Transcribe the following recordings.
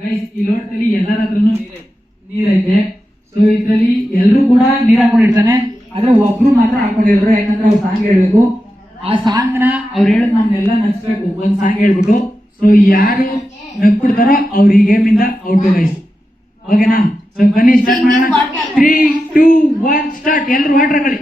Guys ಈ ಲೋಟದಲ್ಲಿ ಎಲ್ಲರ ಹತ್ರನು ನೀರೈತೆ. ಸೊ ಇದ್ರಲ್ಲಿ ಎಲ್ಲರೂ ಕೂಡ ನೀರ್ ಹಾಕೊಂಡಿರ್ತಾನೆ, ಆದ್ರೆ ಒಬ್ರು ಮಾತ್ರ ಹಾಕೊಂಡಿದ್ರು. ಯಾಕಂದ್ರೆ ಅವ್ರು ಸಾಂಗ್ ಹೇಳ್ಬೇಕು. ಆ ಸಾಂಗ್ ನ ಅವ್ರು ಹೇಳದ್ ನಮ್ನೆಲ್ಲ ನಚ್ಬೇಕು. ಒಂದ್ ಸಾಂಗ್ ಹೇಳ್ಬಿಟ್ಟು ಸೊ ಯಾರು ನಗ್ಬಿಡ್ತಾರೋ ಅವ್ರು ಈ ಗೇಮ್ ಇಂದ ಔಟ್ ಗೈಸ್. ಓಕೆನಾ? ಸೊ ಬನ್ನಿ ಸ್ಟಾರ್ಟ್ ಮಾಡೋಣ. 3, 2, 1 ಸ್ಟಾರ್ಟ್. ಎಲ್ಲರೂ ವಾಟರ್ ಹಾಕೊಳ್ಳಿ.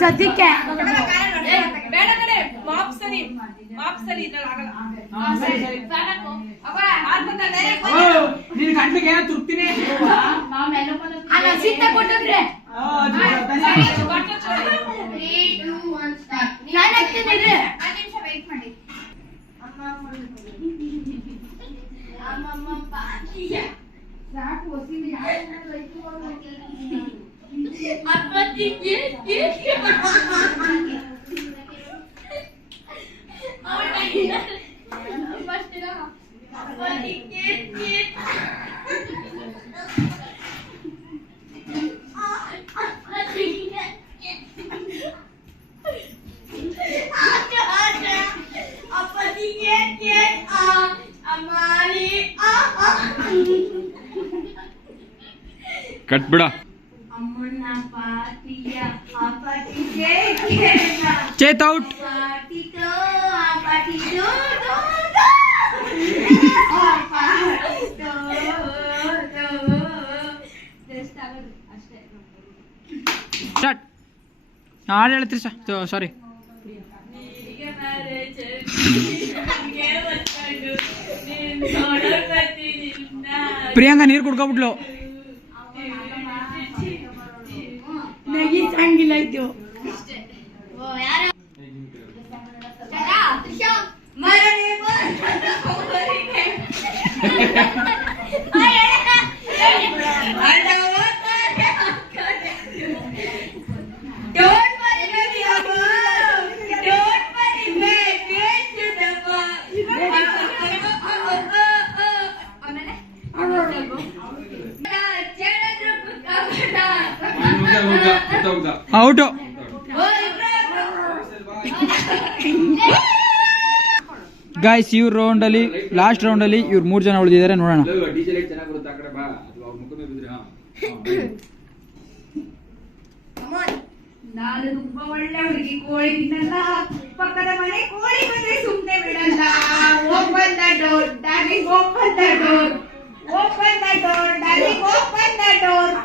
ಸದ್ಯಕ್ಕೆ ಗಂಟೆಗೆ ತೃಪ್ತಿನೇ ಕೊಟ್ಟಿದ್ರೆ ಕಟ್ಬಿಡ. ಚೇತ್ ಔಟ್. ಸ್ಟಾರ್ಟ್. ಹಾಡು ಹೇಳ್ತೀರಿ ಸಾರಿ. ಪ್ರಿಯಾಂಕಾ ನೀರು ಕುಡ್ಕೊಬಿಟ್ಲು. ಸಂಗಿಲ್ಲ ಇತ್ತು ಔಟು. ಗಾಯ್ಸ್ ಇವ್ರ ರೌಂಡ್ ಅಲ್ಲಿ ಲಾಸ್ಟ್ ರೌಂಡ್ ಅಲ್ಲಿ ಇವ್ರು 3 ಜನ ಉಳಿದಿದ್ದಾರೆ. ನೋಡೋಣ. ನಾನು ತುಂಬಾ ಒಳ್ಳೆ ಹುಡುಗಿ, ಕೋಳಿ ತಿನ್ನಲ್ಲ, ಪಕ್ಕದ ಮನೆ ಕೋಳಿ ಬಂದ್ರೆ ಸುಮ್ಮನೆ ಬಿಡಲ್ಲ. Open the door darling, open the door, open the door darling, open the door.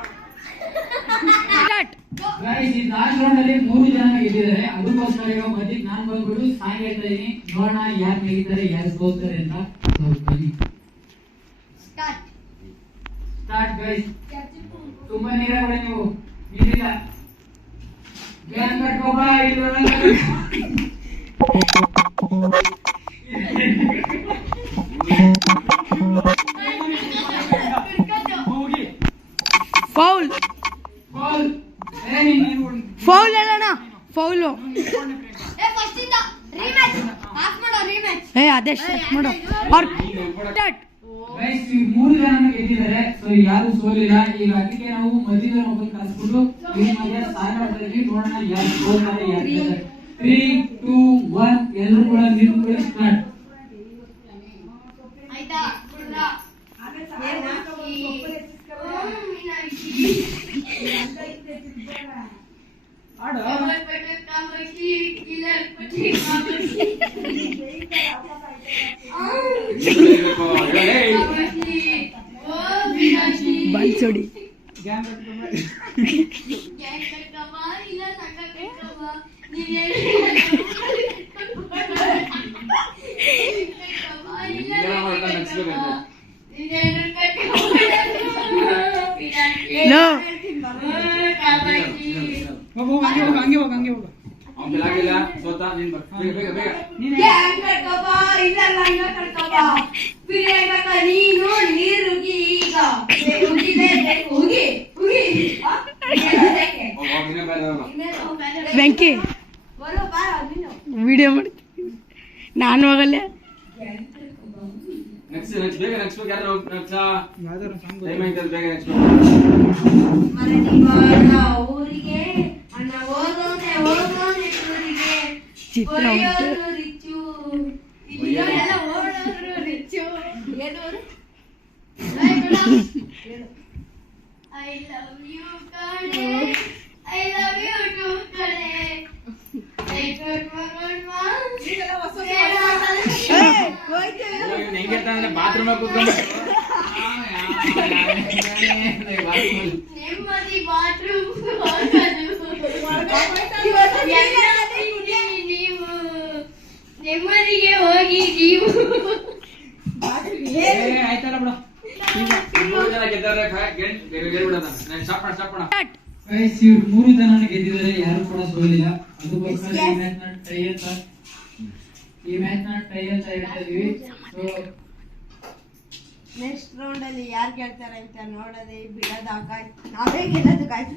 Guys ಈ ಲಾಸ್ಟ್ ರೌಂಡ್ ಅಲ್ಲಿ 3 ಜನ ಗೆದ್ದಿದ್ದಾರೆ. ಅದಕ್ಕೋಸ್ಕರ ಈಗ ಮಧ್ಯಕ್ಕೆ ನಾನು ಬಂದ್ಬಿಟ್ಟು ಸಾಂಗ್ ಹೇಳ್ತಾ ಇದೀನಿ. ನೋಡೋಣ ಯಾರು ಗೆಲ್ತಾರೆ ಯಾರು ಸೋಲ್ತಾರೆ ಅಂತ. Start guys. ತುಂಬಾ ನೀರ ಕೂಡ ನೀವು ನೀರಿಲ್ಲ. ಗ್ಯಾನ್ ಕಟ್ಕೋಬಾ ಫೌಲ್ ಫೌಲ್ ಹೇಳೋಣ. ಫೌಲು ಏ ಅದೇ ಸ್ಟಾರ್ಟ್ ಮಾಡು. ಗೈಸ್ ಈ 3 ಜನ ಗೆದ್ದಿದ್ದಾರೆ. ಸೊ ಯಾರು ಸೋಲಿಲ್ಲ. ಈಗ ಅದಕ್ಕೆ ನಾವು ಮಧ್ಯದಲ್ಲಿ ಒಬ್ಬರು ಕಳಿಸ್ಬಿಟ್ಟು ಈ ಮಧ್ಯ ಸಾಗರದಲ್ಲಿ ನೋಡೋಣ ಯಾರು ಸೋಲ್ತಾರೆ ಯಾರು ಗೆಲ್ತಾರೆ. 3, 2, 1 ಎಲ್ಲರೂ ಕೂಡ ನೀರು ಸ್ಟಾರ್ಟ್. ಆಯ್ತಾ ಬಲ್ಸೋಡಿ ಹಂಗೆ ಹೋಗ. ಅವ್ನು ಆಗಿಲ್ಲ ಸೋತ. ನೀನ್ ಬೇಗ ಬೇಗ ಗ್ಯಾಂಗ್ ಕಟ್ಕೊಬ ಇಲ್ಲ ಲಂಗ ಕಟ್ಕೊಬ ಪ್ರಿಯಾಂಕ ನೀನು ನೀರುಗಿ ಈಗ ಉಗಿದೆ ಉಗಿ ಉಗಿ ಬೆಂಕಿ ಬರೋ ಬಾ ನೀನು ವಿಡಿಯೋ ಮಾಡಿ ನಾನು ಹೋಗಲ್ಲ ನೆಕ್ಸ್ಟ್ ಬೇಗ ನೆಕ್ಸ್ಟ್ ಯಾರು ಟೈಮ್ ಆಯ್ತದ ಬೇಗ ನೆಕ್ಸ್ಟ್ ಮರಡಿ ಬಾಳ ಊರಿಗೆ ಅಣ್ಣ ಓದೋನೆ ಊರಿಗೆ ಚಿತ್ರ ಉಂಟು. ಕೊರಿಯೋರು ರಿಚ್ಚು ಇಲ್ಲೆಲ್ಲ ಓಡೋರು ರಿಚ್ಚು ಏನು ಐ ಲವ್ ಯು ಕಣೆ ಐ ಲವ್ ಯು ಟು ಕಣೆ ಐ ಗುಡ್ ಬಾತ್ರೂಮ್ ಕೂತ್ಕೊಂಡು ನೆಮ್ಮದಿ ಬಾತ್ರೂಮ್ ನೀವು ನೆಮ್ಮದಿಗೆ ಹೋಗಿ ನೀವು ಆಯ್ತಲ್ಲ ಬಿಡು ಮೂರು ಜನ ಗೆದ್ದಾರೆ ಗೆಲ್ಬಿಡೋಣ ನಾನು ಸ್ಟಾಪ್ ಮಾಡೋಣ ಗೈಸ್ ಇವ್ರು 3 ಜನನ ಗೆದ್ದಿದ್ದಾರೆ, ಯಾರು ಕೂಡ ಸೋಲಿಲ್ಲ. ಅದಕ್ಕೋಸ್ಕರ ಈ ಮ್ಯಾಚ್ ನ ಟೈ ಅಂತ ಹೇಳ್ತಾ ಇದೀವಿ. ಸೊ ನೆಕ್ಸ್ಟ್ ರೌಂಡ್ ಅಲ್ಲಿ ಯಾರು ಗೆಲ್ತಾರೆ ಅಂತ ನೋಡದೆ ಬಿಡೋದ ನಾವೇ ಗೆಲ್ಲೋದು ಗಾಯ್ತು